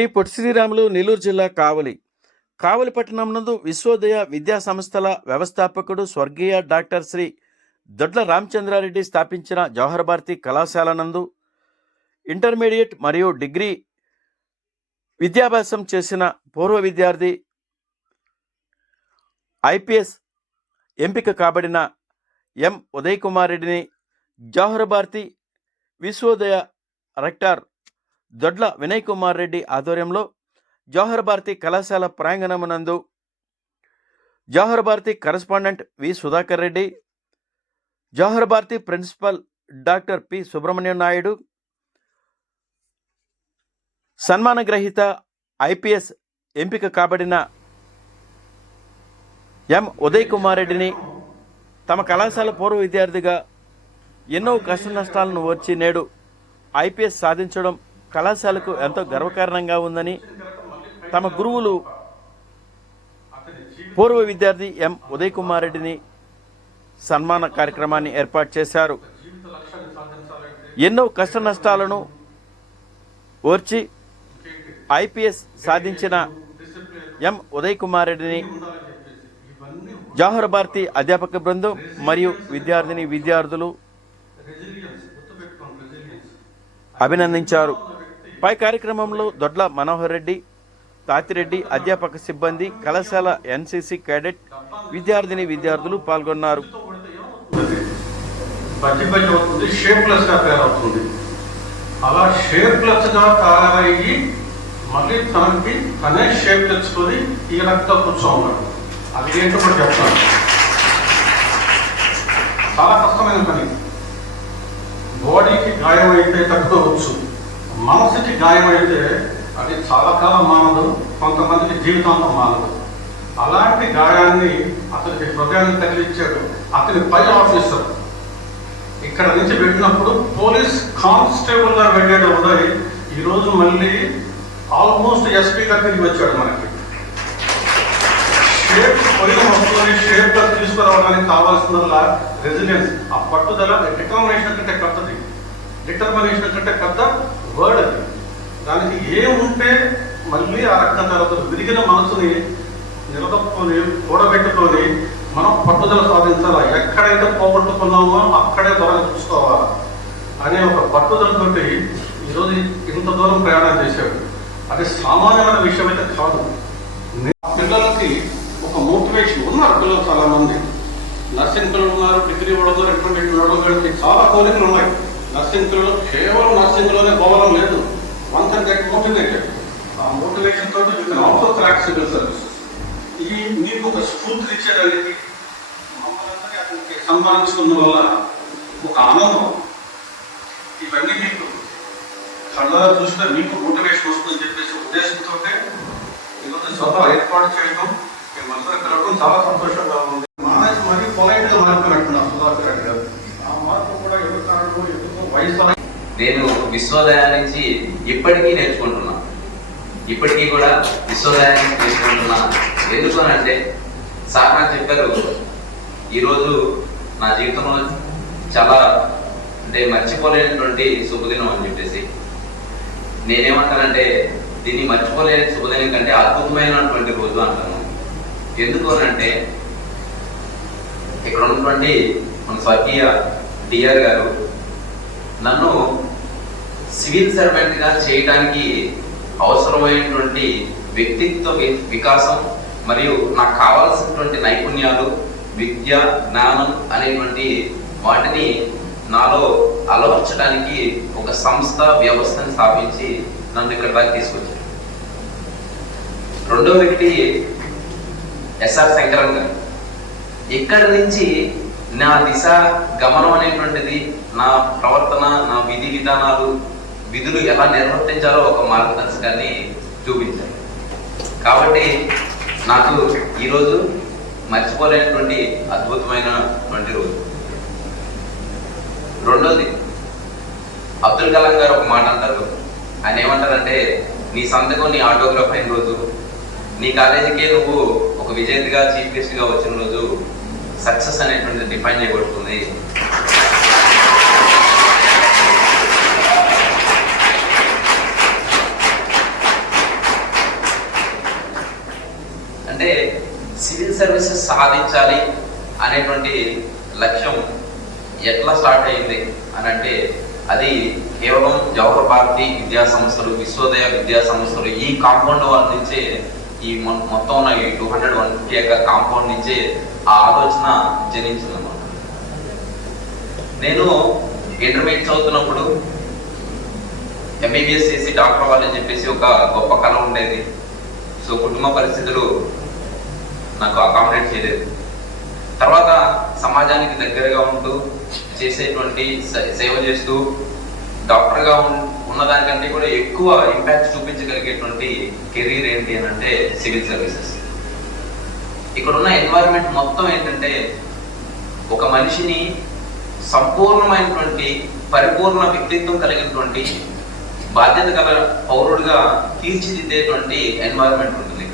శ్రీ పొట్టి శ్రీరాములు నెల్లూరు జిల్లా కావలి. కావలి పట్టణం నందు విశ్వోదయ విద్యా సంస్థల వ్యవస్థాపకుడు స్వర్గీయ డాక్టర్ శ్రీ దొడ్ల రామచంద్రారెడ్డి స్థాపించిన జవహర్ భారతి కళాశాల నందు ఇంటర్మీడియట్ మరియు డిగ్రీ విద్యాభ్యాసం చేసిన పూర్వ విద్యార్థి ఐపీఎస్ ఎంపిక కాబడిన ఎం. ఉదయ్ కుమార్ రెడ్డిని జవహర్ భారతి విశ్వోదయ రెక్టార్ దొడ్ల వినయ్ కుమార్ రెడ్డి ఆధ్వర్యంలో జవహర్ భారతి కళాశాల ప్రాంగణమునందు Jawahar Bharati correspondent V Sudhakar Reddy Jawahar Bharati principal doctor P Subrahmanyam Naidu సన్మాన గ్రహీత ఐపీఎస్ ఎంపిక కాబడిన ఎం ఉదయ్ కుమార్ రెడ్డిని తమ కళాశాల పూర్వ విద్యార్థిగా ఎన్నో కష్ట నష్టాలను వచ్చి నేడు ఐపీఎస్ సాధించడం కళాశాలకు ఎంతో గర్వకారణంగా ఉందని తమ గురువులు పూర్వ విద్యార్థి ఎం ఉదయ్ కుమార్ రెడ్డిని సన్మాన కార్యక్రమాన్ని ఏర్పాటు చేశారు. ఎన్నో కష్ట నష్టాలను ఓర్చి ఐపీఎస్ సాధించిన ఎం ఉదయ్ కుమార్ రెడ్డిని జవహర్ భారతి అధ్యాపక బృందం మరియు విద్యార్థిని విద్యార్థులు అభినందించారు. పై కార్యక్రమంలో దొడ్ల మనోహర్ రెడ్డి తాతిరెడ్డి అధ్యాపక సిబ్బంది కళాశాల ఎన్సీసీ క్యాడెట్ విద్యార్థిని విద్యార్థులు పాల్గొన్నారు. అలా షేప్లెస్గా తయారయ్యి మళ్ళీ తనకి తనే షేప్ తెచ్చుకొని ఈ రక్త కూర్చో ఉన్నాడు అది ఏంటో కూడా చెప్తాను. చాలా కష్టమైన పని. బాడీకి గాయం అయితే తట్టుకోవచ్చు మనసుకి గాయమైతే అయితే అది చాలా కాలం మానదు కొంతమందికి జీవితాంతం మానదు. అలాంటి గాయాన్ని అతనికి హృదయాన్ని తగిలించాడు అతని పై ఆఫీసర్. ఇక్కడ నుంచి పెట్టినప్పుడు పోలీస్ కానిస్టేబుల్గా వెళ్ళాడు ఉదయ్. ఈ రోజు మళ్ళీ ఆల్మోస్ట్ ఎస్పీ గా తిరిగి వచ్చాడు మనకి. షేప్ పోయిన వస్తువుని షేప్ తీసుకురావడానికి కావాల్సిందల్లా రెసిలియన్స్ ఆ పట్టుదల డిటర్మినేషన్ కంటే పెద్దది. డిటర్మినేషన్ కంటే పెద్ద వర్డ్ అది. దానికి ఏముంటే మళ్ళీ ఆ రక్తం తర్వాత విరిగిన మనసుని నిలదొక్కుని కూడబెట్టుకొని మనం పట్టుదల సాధించాలా? ఎక్కడైతే పోగొట్టుకున్నామో అక్కడే త్వరగా చూసుకోవాలా? అనే ఒక పట్టుదలతోటి ఈరోజు ఇంత దూరం ప్రయాణం చేశాడు. అది సామాన్యమైన విషయం అయితే కాదు. పిల్లలకి ఒక మోటివేషన్ ఉన్నారు పిల్లలు చాలా మంది నర్సింగ్ పిల్లలు ఉన్నారు డిగ్రీ వాళ్ళు ఎటువంటి పిల్లలకి చాలా కోరికలు ఉన్నాయి. నర్సింగ్ పిల్లలు కేవలం నర్సింగ్లోనే పోవడం లేదు. వన్ కెన్ గెట్ మోటివేటెడ్ ఆ మోటివేషన్ తోటి you can also crack civil service ఈ మీకు ఒక స్ఫూర్తి ఇచ్చేదానికి మమ్మల్ని అతనికి సన్మానించుకున్న వల్ల ఒక ఆనందం. ఇవన్నీ మీకు కళ్ళ చూస్తే మీకు మోటివేషన్ వస్తుందని చెప్పేసి ఉద్దేశంతో ఈరోజు సభ ఏర్పాటు చేయడం మేమందరం కలవడం చాలా సంతోషంగా ఉంది. మానేసి మరీ పొలైట్గా గా మారిపోయినట్టున్నా సుధాకర్ రెడ్డి గారు. ఆ మార్పు కూడా ఎవరి కారణమో ఎందుకో వయసు నేను విశ్వోదయ నుంచి ఇప్పటికీ నేర్చుకుంటున్నా. ఇప్పటికీ కూడా విశ్వోదయ నుంచి నేర్చుకుంటున్నా. ఎందుకు అని అంటే సార్ నాకు చెప్పారు ఈరోజు నా జీవితంలో చాలా అంటే మర్చిపోలేనటువంటి శుభదినం అని చెప్పేసి. నేనేమంటానంటే దీన్ని మర్చిపోలేని శుభదినం కంటే అద్భుతమైనటువంటి రోజు అంటాను. ఎందుకు అని అంటే ఇక్కడ ఉన్నటువంటి మన స్వర్గీయ డిఆర్ గారు నన్ను సివిల్ సర్వెంట్గా చేయడానికి అవసరమైనటువంటి వ్యక్తిత్వ వికాసం మరియు నాకు కావాల్సినటువంటి నైపుణ్యాలు విద్య జ్ఞానం అనేటువంటి వాటిని నాలో అలవర్చడానికి ఒక సంస్థ వ్యవస్థను స్థాపించి నన్ను ఇక్కడ దాకా తీసుకొచ్చారు. రెండో వ్యక్తి ఎస్ఆర్ శంకరన్ గారు. ఇక్కడి నుంచి నా దిశ గమనం అనేటువంటిది నా ప్రవర్తన నా విధి విధానాలు విధులు ఎలా నిర్వర్తించాలో ఒక మార్గదర్శకాన్ని చూపించారు కాబట్టి నాకు ఈరోజు మర్చిపోలేనటువంటి అద్భుతమైనటువంటి రోజు. రెండోది అబ్దుల్ కలాం గారు ఒక మాట అంటారు. ఆయన ఏమంటారంటే నీ సంతకం నీ ఆటోగ్రాఫ్ అయిన రోజు నీ కాలేజీకే నువ్వు ఒక విజేతగా చీఫ్ గెస్ట్గా వచ్చిన రోజు సక్సెస్ అనేటువంటిది డిఫైన్ చేయబడుతుంది అంటే సివిల్ సర్వీసెస్ సాధించాలి అనేటువంటి లక్ష్యం ఎట్లా స్టార్ట్ అయింది అని అంటే అది కేవలం జవహర్ భారతి విద్యా సంస్థలు విశ్వోదయ విద్యా సంస్థలు ఈ కాంపౌండ్ వాళ్ళ నుంచే ఈ మొ- మొత్తం ఉన్న ఈ టూ హండ్రెడ్ వన్ ఫిఫ్టీ యొక్క కాంపౌండ్ నుంచే ఆ ఆలోచన జనించిందన్నమాట. నేను ఇంటర్మీడియట్ చదువుతున్నప్పుడు ఎంబీబీఎస్ చేసి డాక్టర్ అవ్వాలని చెప్పేసి ఒక గొప్ప కళ ఉండేది. సో కుటుంబ పరిస్థితులు నాకు అకామిడేట్ చేయలేదు. తర్వాత సమాజానికి దగ్గరగా ఉంటూ చేసేటువంటి సేవ చేస్తూ డాక్టర్గా ఉన్నదానికంటే కూడా ఎక్కువ ఇంపాక్ట్ చూపించగలిగేటువంటి కెరీర్ ఏంటి అని అంటే సివిల్ సర్వీసెస్. ఇక్కడ ఉన్న ఎన్వైరన్మెంట్ మొత్తం ఏంటంటే ఒక మనిషిని సంపూర్ణమైనటువంటి పరిపూర్ణ వ్యక్తిత్వం కలిగినటువంటి బాధ్యత గల పౌరుడిగా తీర్చిదిద్దేటువంటి ఎన్వైరన్మెంట్ ఉంటుంది.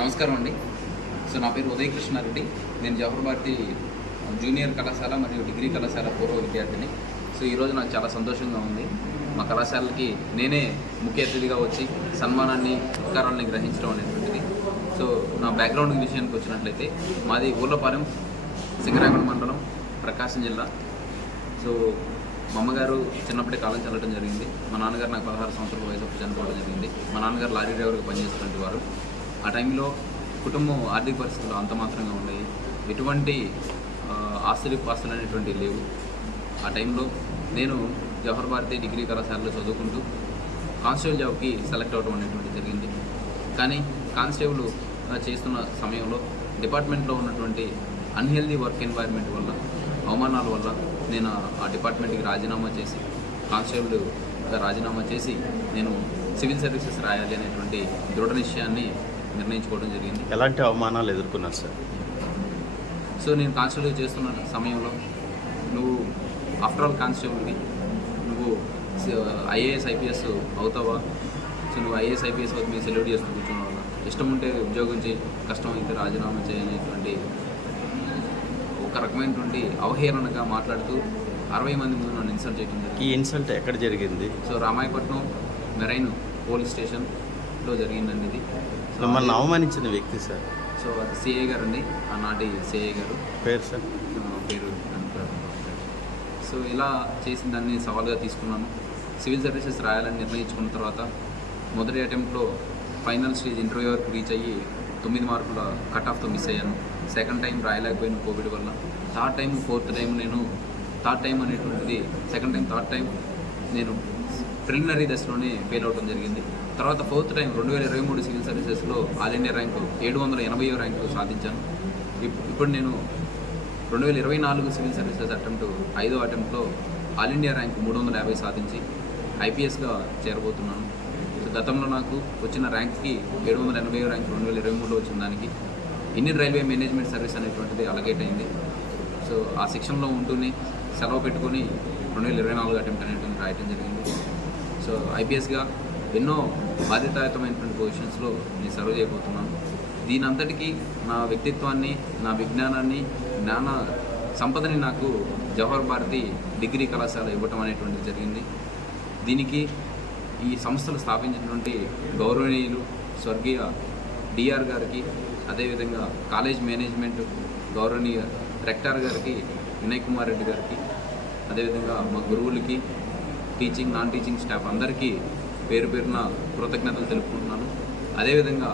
నమస్కారం అండి. సో నా పేరు ఉదయకృష్ణారెడ్డి. నేను జవహర్ భారతి జూనియర్ కళాశాల మరియు డిగ్రీ కళాశాల పూర్వ విద్యార్థిని. సో ఈరోజు నాకు చాలా సంతోషంగా ఉంది. మా కళాశాలకి నేనే ముఖ్య అతిథిగా వచ్చి సన్మానాన్ని ఉపకారాన్ని గ్రహించడం అనేటువంటిది. సో నా బ్యాక్గ్రౌండ్ విషయానికి వచ్చినట్లయితే మాది ఊర్లపాలెం సింగరాగణ మండలం ప్రకాశం జిల్లా. సో మా అమ్మగారు చిన్నప్పుడే కాలం చల్లడం జరిగింది. మా నాన్నగారు నాకు పదహారు సంవత్సరాల వయసు చనిపోవడం జరిగింది. మా నాన్నగారు లారీ డ్రైవర్గా పనిచేస్తున్నటువంటి వారు. ఆ టైంలో కుటుంబం ఆర్థిక పరిస్థితులు అంత మాత్రంగా ఉన్నాయి ఎటువంటి ఆస్తి ఆస్తులు పాస్తులు అనేటువంటి లేవు. ఆ టైంలో నేను జవహర్ భారతి డిగ్రీ కళాశాలలో చదువుకుంటూ కానిస్టేబుల్ జాబ్కి సెలెక్ట్ అవ్వడం అనేటువంటి జరిగింది. కానీ కానిస్టేబుల్ చేస్తున్న సమయంలో డిపార్ట్మెంట్లో ఉన్నటువంటి అన్హెల్దీ వర్క్ ఎన్వైర్న్మెంట్ వల్ల అవమానాల వల్ల నేను ఆ డిపార్ట్మెంట్కి రాజీనామా చేసి కానిస్టేబుల్గా రాజీనామా చేసి నేను సివిల్ సర్వీసెస్ రాయాలి అనేటువంటి దృఢ నిశ్చయాన్ని నిర్ణయించుకోవడం జరిగింది. ఎలాంటి అవమానాలు ఎదుర్కొన్నారు సార్? సో నేను కానిస్టేబుల్ చేస్తున్న సమయంలో నువ్వు ఆఫ్టర్ ఆల్ కానిస్టేబుల్వి నువ్వు ఐఏఎస్ ఐపీఎస్ అవుతావా? సో నువ్వు ఐఏఎస్ ఐపీఎస్ అవుతుంది మీరు సెలెక్ట్ చేస్తూ కూర్చున్న వల్ల ఇష్టం ఉంటే ఉద్యోగం చేయి కష్టం అయితే రాజీనామా చేయనేటువంటి ఒక రకమైనటువంటి అవహేళనగా మాట్లాడుతూ అరవై మంది ముందు నన్ను ఇన్సల్ట్ చేయడం ఈ జరిగింది ఇన్సల్ట్ ఎక్కడ జరిగింది? సో రామాయపట్నం మెరైన్ పోలీస్ స్టేషన్లో జరిగిందండి ఇది మిమ్మల్ని అవమానించిన వ్యక్తి సార్. సో అది సిఐ గారు అండి ఆనాటి సిఐ గారు. పేరు సార్. పేరు. సో ఇలా చేసిన దాన్ని సవాల్గా తీసుకున్నాను. సివిల్ సర్వీసెస్ రాయాలని నిర్ణయించుకున్న తర్వాత మొదటి అటెంప్ట్లో ఫైనల్ స్టేజ్ ఇంటర్వ్యూ వరకు రీచ్ అయ్యి తొమ్మిది మార్కుల కట్ ఆఫ్తో మిస్ అయ్యాను. సెకండ్ టైం రాయలేకపోయిన కోవిడ్ వల్ల. థర్డ్ టైం ఫోర్త్ టైం నేను థర్డ్ టైం అనేటువంటిది సెకండ్ టైం థర్డ్ టైం నేను ప్రిలిమినరీ దశలోనే ఫెయిల్ అవడం జరిగింది. తర్వాత ఫోర్త్ టైం రెండు వేల ఇరవై మూడు సివిల్ సర్వీసెస్లో ఆల్ ఇండియా ర్యాంకు ఏడు వందల ఎనభై ర్యాంకు సాధించాను. ఇప్- ఇప్పుడు నేను రెండు వేల ఇరవై నాలుగు సివిల్ సర్వీసెస్ అటెంప్ట్ ఐదో అటెంప్ట్లో ఆల్ ఇండియా ర్యాంక్ మూడు వందల యాభై సాధించి ఐపీఎస్గా చేరబోతున్నాను. సో గతంలో నాకు వచ్చిన ర్యాంక్కి ఏడు వందల ఎనభై ర్యాంక్ రెండు వేల ఇరవై మూడులో వచ్చిన దానికి ఇండియన్ రైల్వే మేనేజ్మెంట్ సర్వీస్ అనేటువంటిది అలగేట్ అయింది. సో ఆ శిక్షణలో ఉంటూనే సెలవు పెట్టుకొని రెండు వేల ఇరవై నాలుగు అటెంప్ట్ అనేటువంటి రాయటం జరిగింది. సో ఐపీఎస్గా ఎన్నో బాధ్యతాయుతమైనటువంటి పొజిషన్స్లో నేను సర్వ్ చేయబోతున్నాను. దీని అంతటికీ నా వ్యక్తిత్వాన్ని నా విజ్ఞానాన్ని జ్ఞాన సంపదని నాకు జవహర్ భారతి డిగ్రీ కళాశాల ఇవ్వటం అనేటువంటిది జరిగింది. దీనికి ఈ సంస్థలు స్థాపించినటువంటి గౌరవనీయులు స్వర్గీయ డిఆర్ గారికి అదేవిధంగా కాలేజ్ మేనేజ్మెంట్ గౌరవనీయ రెక్టార్ గారికి వినయ్ కుమార్ రెడ్డి గారికి అదేవిధంగా మా గురువులకి టీచింగ్ నాన్ టీచింగ్ స్టాఫ్ అందరికీ పేరు పేరున కృతజ్ఞతలు తెలుపుకుంటున్నాను. అదేవిధంగా